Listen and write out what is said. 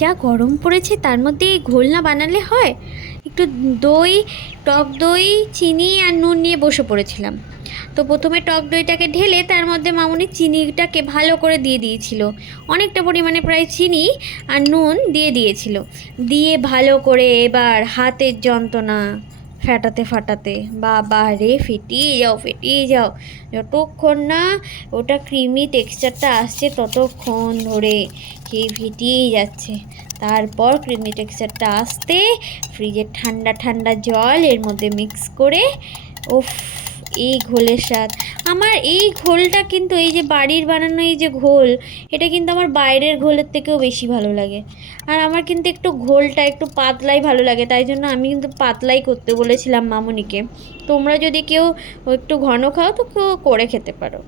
যা গরম পড়েছে তার মধ্যে এই ঘোল না বানালে হয়। একটু দই, টক দই, চিনি আর নুন নিয়ে বসে পড়েছিলাম। তো প্রথমে টক দইটাকে ঢেলে তার মধ্যে মামুনি চিনিটাকে ভালো করে দিয়ে দিয়েছিল, অনেকটা পরিমাণে প্রায় চিনি আর নুন দিয়ে দিয়েছিল। দিয়ে ভালো করে এবার হাতের যন্ত্রণা ফাটাতে ফাটাতে, বাবা রে, ফেটিয়ে যাও ফেটিয়ে যাও, যতক্ষণ না ওটা ক্রিমি টেক্সচারটা আসছে ততক্ষণ ধরে সেই ফেটিয়েই যাচ্ছে। তারপর ক্রিমি টেক্সচারটা আসতে ফ্রিজের ঠান্ডা ঠান্ডা জল এর মধ্যে মিক্স করে, উফ, এই ঘোলের স্বাদ। আমার এই ঘোলটা কিন্তু, এই যে বাড়ির বানানো এই যে ঘোল, এটা কিন্তু আমার বাইরের ঘোলের থেকেও বেশি ভালো লাগে। আর আমার কিন্তু একটু ঘোলটা একটু পাতলাই ভালো লাগে, তাই জন্য আমি কিন্তু পাতলাই করতে বলেছিলাম মামুনিকে। তোমরা যদি কেউ একটু ঘন খাও তো কেউ করে খেতে পারো।